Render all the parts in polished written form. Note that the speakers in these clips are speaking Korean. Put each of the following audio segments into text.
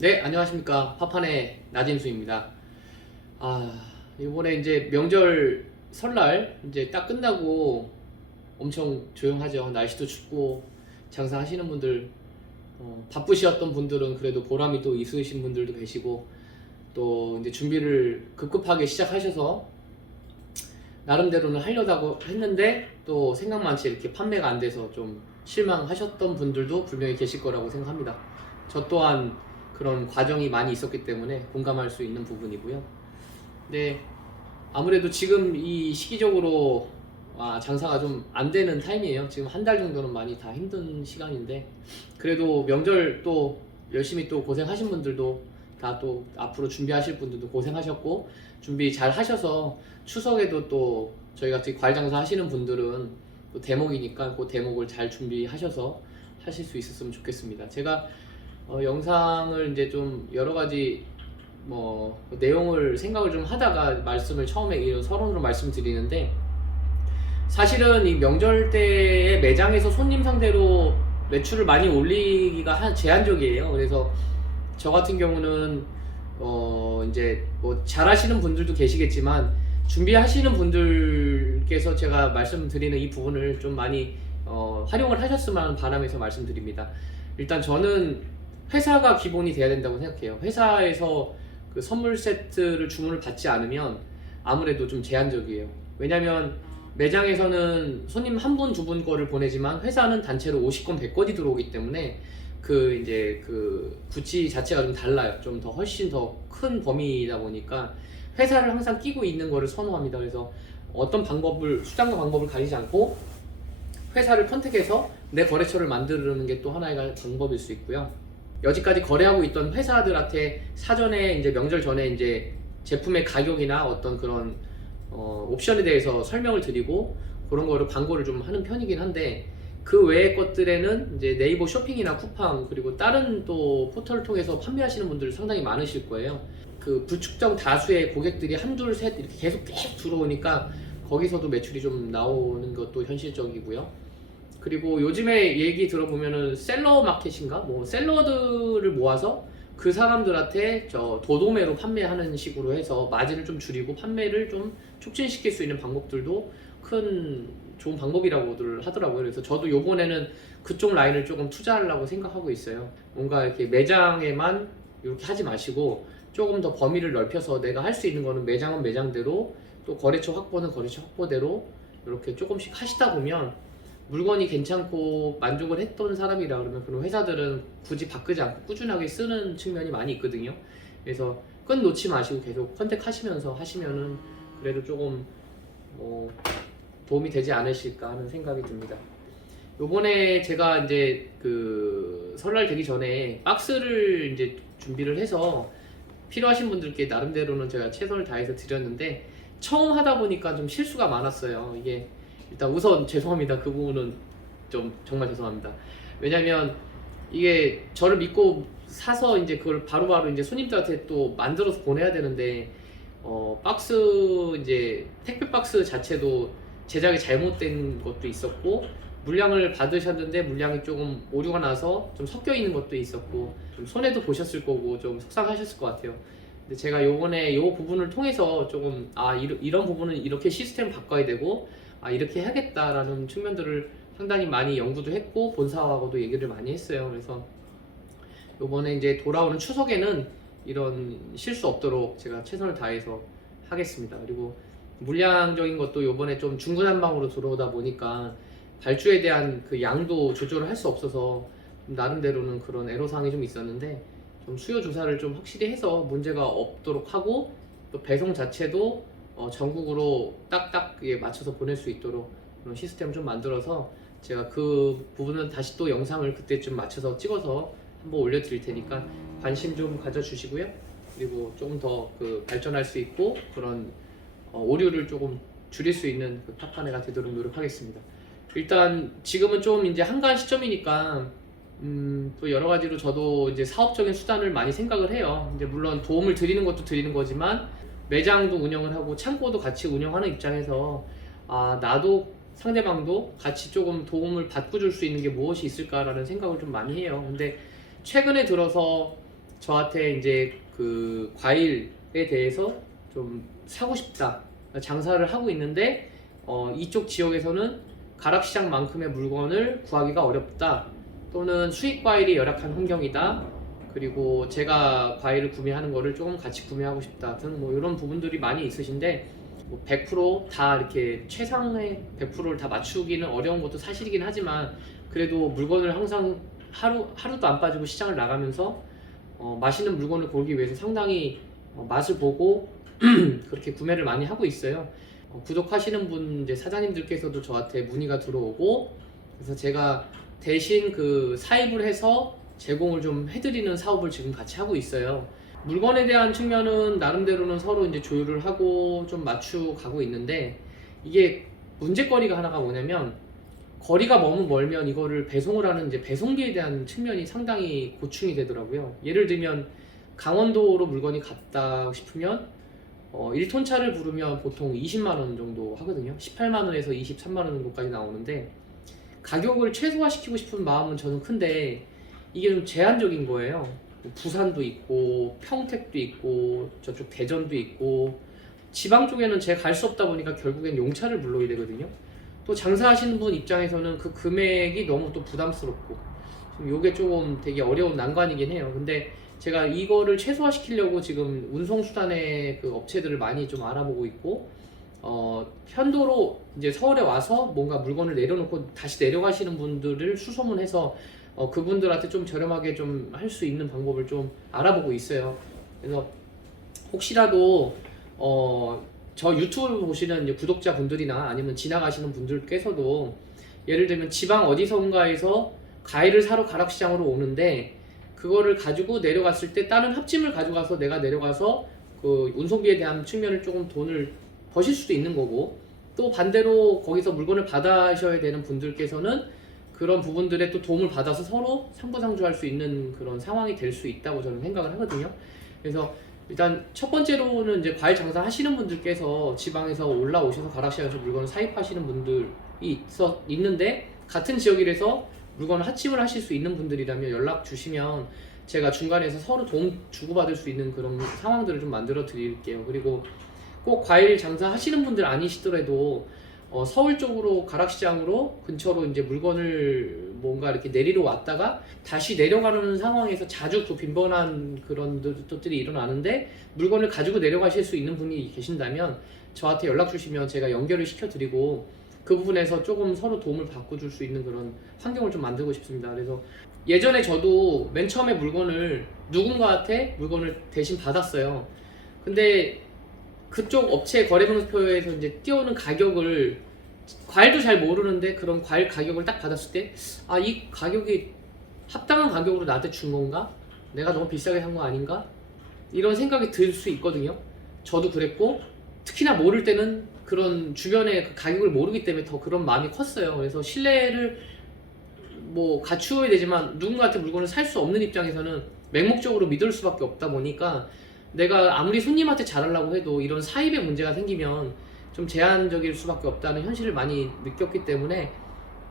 네, 안녕하십니까. 파판의 나진수입니다. 이번에 이제 명절 설날 이제 딱 끝나고 엄청 조용하죠. 날씨도 춥고 장사하시는 분들, 바쁘셨던 분들은 그래도 보람이 또 있으신 분들도 계시고 또 이제 준비를 급급하게 시작하셔서 나름대로는 하려다고 했는데 또 생각만치 이렇게 판매가 안 돼서 좀 실망하셨던 분들도 분명히 계실 거라고 생각합니다. 저 또한 그런 과정이 많이 있었기 때문에 공감할 수 있는 부분이고요. 근데 아무래도 지금 이 시기적으로 장사가 좀 안 되는 타임이에요. 지금 한 달 정도는 많이 다 힘든 시간인데 그래도 명절 또 열심히 또 고생하신 분들도 다 또 앞으로 준비하실 분들도 고생하셨고 준비 잘 하셔서 추석에도 또 저희 같이 과일 장사 하시는 분들은 또 대목이니까 그 대목을 잘 준비하셔서 하실 수 있었으면 좋겠습니다. 제가 영상을 이제 좀 여러 가지 내용을 생각을 좀 하다가 말씀을 처음에 이런 서론으로 말씀드리는데 사실은 이 명절 때에 매장에서 손님 상대로 매출을 많이 올리기가 제한적이에요. 그래서 저 같은 경우는 이제 뭐 잘하시는 분들도 계시겠지만 준비하시는 분들께서 제가 말씀드리는 이 부분을 좀 많이 활용을 하셨으면 하는 바람에서 말씀드립니다. 일단 저는 회사가 기본이 돼야 된다고 생각해요. 회사에서 그 선물 세트를 주문을 받지 않으면 아무래도 좀 제한적이에요. 왜냐면 매장에서는 손님 한 분, 두 분 거를 보내지만 회사는 단체로 50건, 100건이 들어오기 때문에 그 부치 자체가 좀 달라요. 좀 더 훨씬 더 큰 범위이다 보니까 회사를 항상 끼고 있는 거를 선호합니다. 그래서 어떤 수단과 방법을 가리지 않고 회사를 컨택해서 내 거래처를 만드는 게 또 하나의 방법일 수 있고요. 여지까지 거래하고 있던 회사들한테 사전에 이제 명절 전에 이제 제품의 가격이나 어떤 그런 옵션에 대해서 설명을 드리고 그런 거를 광고를 좀 하는 편이긴 한데 그 외의 것들에는 이제 네이버 쇼핑이나 쿠팡 그리고 다른 또 포털을 통해서 판매하시는 분들 상당히 많으실 거예요. 그 불특정 다수의 고객들이 한둘 셋 이렇게 계속 들어오니까 거기서도 매출이 좀 나오는 것도 현실적이고요. 그리고 요즘에 얘기 들어보면은 셀러 마켓인가? 뭐 셀러들을 모아서 그 사람들한테 도도매로 판매하는 식으로 해서 마진을 좀 줄이고 판매를 좀 촉진시킬 수 있는 방법들도 큰 좋은 방법이라고들 하더라고요. 그래서 저도 요번에는 그쪽 라인을 조금 투자하려고 생각하고 있어요. 뭔가 이렇게 매장에만 이렇게 하지 마시고 조금 더 범위를 넓혀서 내가 할 수 있는 거는 매장은 매장대로 또 거래처 확보는 거래처 확보대로 이렇게 조금씩 하시다 보면 물건이 괜찮고 만족을 했던 사람이라 그러면 그런 회사들은 굳이 바꾸지 않고 꾸준하게 쓰는 측면이 많이 있거든요. 그래서 끈 놓지 마시고 계속 컨택하시면서 하시면은 그래도 조금 도움이 되지 않으실까 하는 생각이 듭니다. 요번에 제가 이제 그 설날 되기 전에 박스를 이제 준비를 해서 필요하신 분들께 나름대로는 제가 최선을 다해서 드렸는데 처음 하다 보니까 좀 실수가 많았어요. 이게 일단 우선 죄송합니다. 그 부분은 좀 정말 죄송합니다. 왜냐면 이게 저를 믿고 사서 이제 그걸 바로바로 이제 손님들한테 또 만들어서 보내야 되는데 박스 이제 택배 박스 자체도 제작이 잘못된 것도 있었고 물량을 받으셨는데 물량이 조금 오류가 나서 좀 섞여 있는 것도 있었고 좀 손해도 보셨을 거고 좀 속상하셨을 것 같아요. 근데 제가 요번에 요 부분을 통해서 조금 이런 부분은 이렇게 시스템 바꿔야 되고 이렇게 해야겠다라는 측면들을 상당히 많이 연구도 했고 본사하고도 얘기를 많이 했어요. 그래서 요번에 이제 돌아오는 추석에는 이런 실수 없도록 제가 최선을 다해서 하겠습니다. 그리고 물량적인 것도 요번에 좀 중구난방으로 들어오다 보니까 발주에 대한 그 양도 조절을 할 수 없어서 나름대로는 그런 애로사항이 좀 있었는데 좀 수요 조사를 좀 확실히 해서 문제가 없도록 하고 또 배송 자체도 전국으로 딱딱 맞춰서 보낼 수 있도록 그런 시스템을 좀 만들어서 제가 그 부분은 다시 또 영상을 그때쯤 맞춰서 찍어서 한번 올려드릴 테니까 관심 좀 가져주시고요. 그리고 조금 더 그 발전할 수 있고 그런 오류를 조금 줄일 수 있는 그 탑판회가 되도록 노력하겠습니다. 일단 지금은 좀 이제 한가한 시점이니까 또 여러 가지로 저도 이제 사업적인 수단을 많이 생각을 해요. 이제 물론 도움을 드리는 것도 드리는 거지만 매장도 운영을 하고 창고도 같이 운영하는 입장에서 나도 상대방도 같이 조금 도움을 받고 줄 수 있는 게 무엇이 있을까라는 생각을 좀 많이 해요. 근데 최근에 들어서 저한테 이제 그 과일에 대해서 좀 사고 싶다, 장사를 하고 있는데 이쪽 지역에서는 가락시장만큼의 물건을 구하기가 어렵다, 또는 수입 과일이 열악한 환경이다, 그리고 제가 과일을 구매하는 거를 조금 같이 구매하고 싶다 등 뭐 이런 부분들이 많이 있으신데, 뭐 100%다 이렇게 최상의 100%를 다 맞추기는 어려운 것도 사실이긴 하지만, 그래도 물건을 항상 하루도 안 빠지고 시장을 나가면서 맛있는 물건을 고르기 위해서 상당히 맛을 보고 그렇게 구매를 많이 하고 있어요. 구독하시는 분 이제 사장님들께서도 저한테 문의가 들어오고, 그래서 제가 대신 그 사입을 해서 제공을 좀 해드리는 사업을 지금 같이 하고 있어요. 물건에 대한 측면은 나름대로는 서로 이제 조율을 하고 좀 맞추고 가고 있는데, 이게 문제거리가 하나가 뭐냐면, 거리가 너무 멀면 이거를 배송을 하는 이제 배송비에 대한 측면이 상당히 고충이 되더라고요. 예를 들면 강원도로 물건이 갔다 싶으면 1톤 차를 부르면 보통 20만원 정도 하거든요. 18만원에서 23만원 정도까지 나오는데, 가격을 최소화시키고 싶은 마음은 저는 큰데 이게 좀 제한적인 거예요. 부산도 있고 평택도 있고 저쪽 대전도 있고, 지방 쪽에는 제가 갈 수 없다 보니까 결국엔 용차를 불러야 되거든요. 또 장사하시는 분 입장에서는 그 금액이 너무 또 부담스럽고, 지금 요게 조금 되게 어려운 난관이긴 해요. 근데 제가 이거를 최소화시키려고 지금 운송수단의 그 업체들을 많이 좀 알아보고 있고, 편도로 이제 서울에 와서 뭔가 물건을 내려놓고 다시 내려가시는 분들을 수소문해서 그분들한테 좀 저렴하게 좀 할 수 있는 방법을 좀 알아보고 있어요. 그래서 혹시라도 저 유튜브를 보시는 이제 구독자분들이나 아니면 지나가시는 분들께서도 예를 들면 지방 어디선가에서 과일을 사러 가락시장으로 오는데, 그거를 가지고 내려갔을 때 다른 합짐을 가져가서 내가 내려가서 그 운송비에 대한 측면을 조금 돈을 버실 수도 있는 거고, 또 반대로 거기서 물건을 받으셔야 되는 분들께서는 그런 부분들에 또 도움을 받아서 서로 상부상조할 수 있는 그런 상황이 될 수 있다고 저는 생각을 하거든요. 그래서 일단 첫 번째로는 이제 과일 장사 하시는 분들께서 지방에서 올라오셔서 가락시장에서 물건을 사입하시는 분들이 있는데, 같은 지역이라서 물건을 합침을 하실 수 있는 분들이라면 연락 주시면 제가 중간에서 서로 도움 주고받을 수 있는 그런 상황들을 좀 만들어 드릴게요. 그리고 꼭 과일 장사 하시는 분들 아니시더라도 서울 쪽으로 가락시장으로 근처로 이제 물건을 뭔가 이렇게 내리러 왔다가 다시 내려가는 상황에서 자주 또 빈번한 그런 것들이 일어나는데, 물건을 가지고 내려가실 수 있는 분이 계신다면 저한테 연락 주시면 제가 연결을 시켜드리고 그 부분에서 조금 서로 도움을 받고 줄 수 있는 그런 환경을 좀 만들고 싶습니다. 그래서 예전에 저도 맨 처음에 물건을 누군가한테 물건을 대신 받았어요. 근데 그쪽 업체 거래명세표에서 이제 띄우는 가격을, 과일도 잘 모르는데 그런 과일 가격을 딱 받았을 때, 아, 이 가격이 합당한 가격으로 나한테 준 건가? 내가 너무 비싸게 산 거 아닌가? 이런 생각이 들 수 있거든요. 저도 그랬고, 특히나 모를 때는 그런 주변의 그 가격을 모르기 때문에 더 그런 마음이 컸어요. 그래서 신뢰를 뭐 갖추어야 되지만 누군가한테 물건을 살 수 없는 입장에서는 맹목적으로 믿을 수밖에 없다 보니까, 내가 아무리 손님한테 잘하려고 해도 이런 사입의 문제가 생기면 좀 제한적일 수밖에 없다는 현실을 많이 느꼈기 때문에,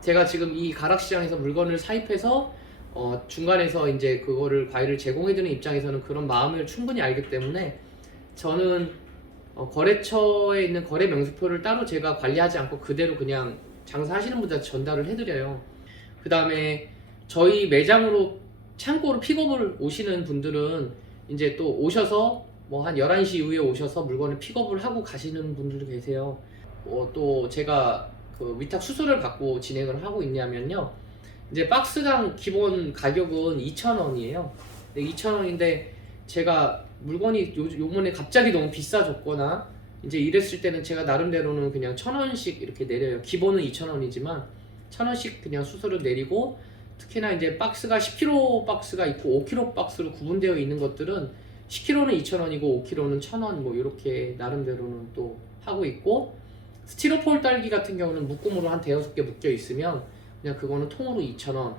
제가 지금 이 가락시장에서 물건을 사입해서 중간에서 이제 그거를 과일을 제공해주는 입장에서는 그런 마음을 충분히 알기 때문에, 저는 거래처에 있는 거래 명세표를 따로 제가 관리하지 않고 그대로 그냥 장사하시는 분들한테 전달을 해드려요. 그 다음에 저희 매장으로 창고로 픽업을 오시는 분들은 이제 또 오셔서 뭐 한 11시 이후에 오셔서 물건을 픽업을 하고 가시는 분들도 계세요. 또 제가 그 위탁 수수료를 받고 진행을 하고 있냐면요, 이제 박스당 기본 가격은 2,000원이에요. 2,000원인데 제가 물건이 요번에 갑자기 너무 비싸졌거나 이제 이랬을 때는 제가 나름대로는 그냥 1,000원씩 이렇게 내려요. 기본은 2,000원이지만 1,000원씩 그냥 수수료 내리고, 특히나 이제 박스가 10kg 박스가 있고 5kg 박스로 구분되어 있는 것들은 10kg는 2,000원이고 5kg는 1,000원, 뭐 이렇게 나름대로는 또 하고 있고, 스티로폴 딸기 같은 경우는 묶음으로 한 대여섯 개 묶여 있으면 그냥 그거는 통으로 2,000원.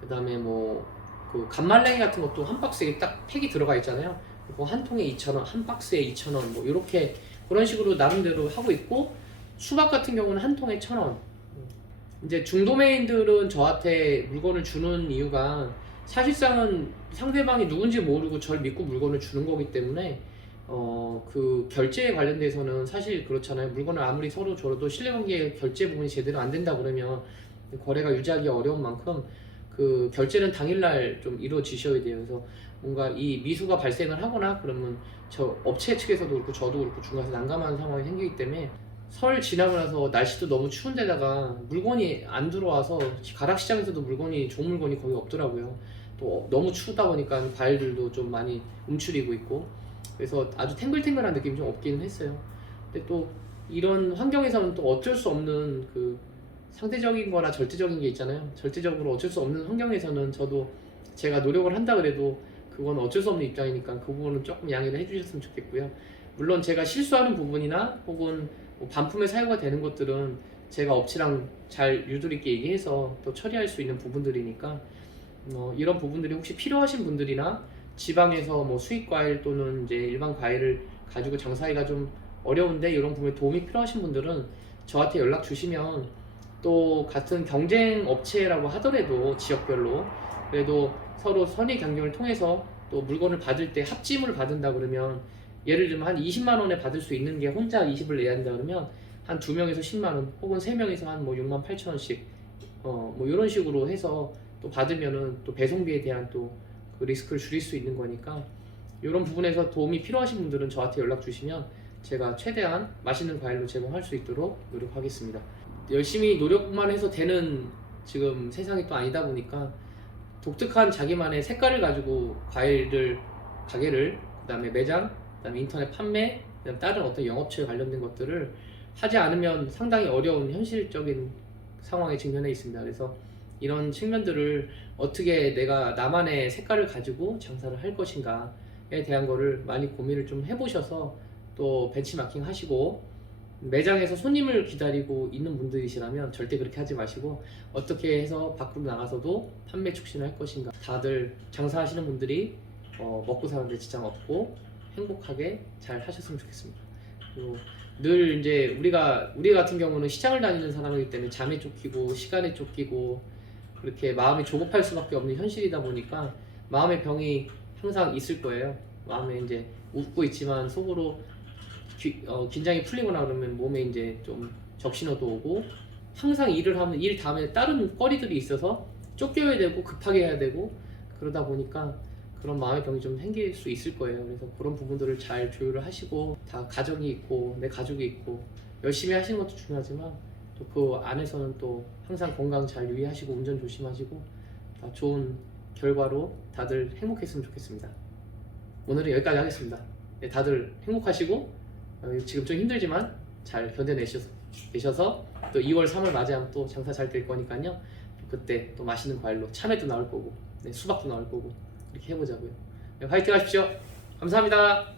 그 다음에 뭐 그 간말랭이 같은 것도 한 박스에 딱 팩이 들어가 있잖아요. 그거 한 통에 2,000원, 한 박스에 2,000원, 뭐 이렇게 그런 식으로 나름대로 하고 있고, 수박 같은 경우는 한 통에 1,000원. 이제 중도메인들은 저한테 물건을 주는 이유가 사실상은 상대방이 누군지 모르고 절 믿고 물건을 주는 거기 때문에 그 결제에 관련돼서는 사실 그렇잖아요. 물건을 아무리 서로 줘도 신뢰관계 결제 부분이 제대로 안 된다 그러면 거래가 유지하기 어려운 만큼 그 결제는 당일날 좀 이루어지셔야 돼요. 그래서 뭔가 이 미수가 발생을 하거나 그러면 저 업체 측에서도 그렇고 저도 그렇고 중간에서 난감한 상황이 생기기 때문에 설 지나고 나서 날씨도 너무 추운데다가 물건이 안 들어와서 가락시장에서도 물건이 좋은 물건이 거의 없더라고요. 또 너무 추우다 보니까 과일들도 좀 많이 움츠리고 있고 그래서 아주 탱글탱글한 느낌이 좀 없기는 했어요. 근데 또 이런 환경에서는 또 어쩔 수 없는 그 상대적인 거나 절대적인 게 있잖아요. 절대적으로 어쩔 수 없는 환경에서는 저도 제가 노력을 한다 그래도 그건 어쩔 수 없는 입장이니까 그 부분은 조금 양해를 해주셨으면 좋겠고요. 물론 제가 실수하는 부분이나 혹은 뭐 반품에 사유가 되는 것들은 제가 업체랑 잘 유도리 있게 얘기해서 또 처리할 수 있는 부분들이니까 이런 부분들이 혹시 필요하신 분들이나 지방에서 뭐 수입 과일 또는 이제 일반 과일을 가지고 장사하기가 좀 어려운데 이런 부분에 도움이 필요하신 분들은 저한테 연락 주시면 또 같은 경쟁 업체라고 하더라도 지역별로 그래도 서로 선의 경쟁을 통해서 또 물건을 받을 때 합찜을 받는다 그러면 예를 들면 한 20만 원에 받을 수 있는 게 혼자 20을 내야 한다 그러면 한 2명에서 10만 원 혹은 3명에서 한 뭐 6만 8천 원씩 뭐 이런 식으로 해서 또 받으면은 또 배송비에 대한 또 그 리스크를 줄일 수 있는 거니까 이런 부분에서 도움이 필요하신 분들은 저한테 연락 주시면 제가 최대한 맛있는 과일로 제공할 수 있도록 노력하겠습니다. 열심히 노력만 해서 되는 지금 세상이 또 아니다 보니까 독특한 자기만의 색깔을 가지고 과일을 가게를 그다음에 매장 그다음에 인터넷 판매 그다음에 다른 어떤 영업처에 관련된 것들을 하지 않으면 상당히 어려운 현실적인 상황에 직면해 있습니다. 그래서 이런 측면들을 어떻게 내가 나만의 색깔을 가지고 장사를 할 것인가에 대한 거를 많이 고민을 좀 해보셔서 또 벤치마킹 하시고 매장에서 손님을 기다리고 있는 분들이시라면 절대 그렇게 하지 마시고 어떻게 해서 밖으로 나가서도 판매 촉진을 할 것인가 다들 장사하시는 분들이 먹고 사는데 지장 없고 행복하게 잘 하셨으면 좋겠습니다. 그리고 늘 이제 우리 같은 경우는 시장을 다니는 사람이기 때문에 잠에 쫓기고 시간에 쫓기고 그렇게 마음이 조급할 수밖에 없는 현실이다 보니까 마음의 병이 항상 있을 거예요. 마음에 이제 웃고 있지만 속으로 긴장이 풀리거나 그러면 몸에 이제 좀 적신호도 오고 항상 일을 하면 일 다음에 다른 거리들이 있어서 쫓겨야 되고 급하게 해야 되고 그러다 보니까 그런 마음의 병이 좀 생길 수 있을 거예요. 그래서 그런 부분들을 잘 조율을 하시고 다 가정이 있고 내 가족이 있고 열심히 하시는 것도 중요하지만 또 그 안에서는 또 항상 건강 잘 유의하시고 운전 조심하시고 다 좋은 결과로 다들 행복했으면 좋겠습니다. 오늘은 여기까지 하겠습니다. 네, 다들 행복하시고 지금 좀 힘들지만 잘 견뎌내셔서 또 2월 3월 맞이하면 또 장사 잘 될 거니까요. 그때 또 맛있는 과일로 참외도 나올 거고 수박도 나올 거고 이렇게 해보자고요. 네, 화이팅 하십시오. 감사합니다.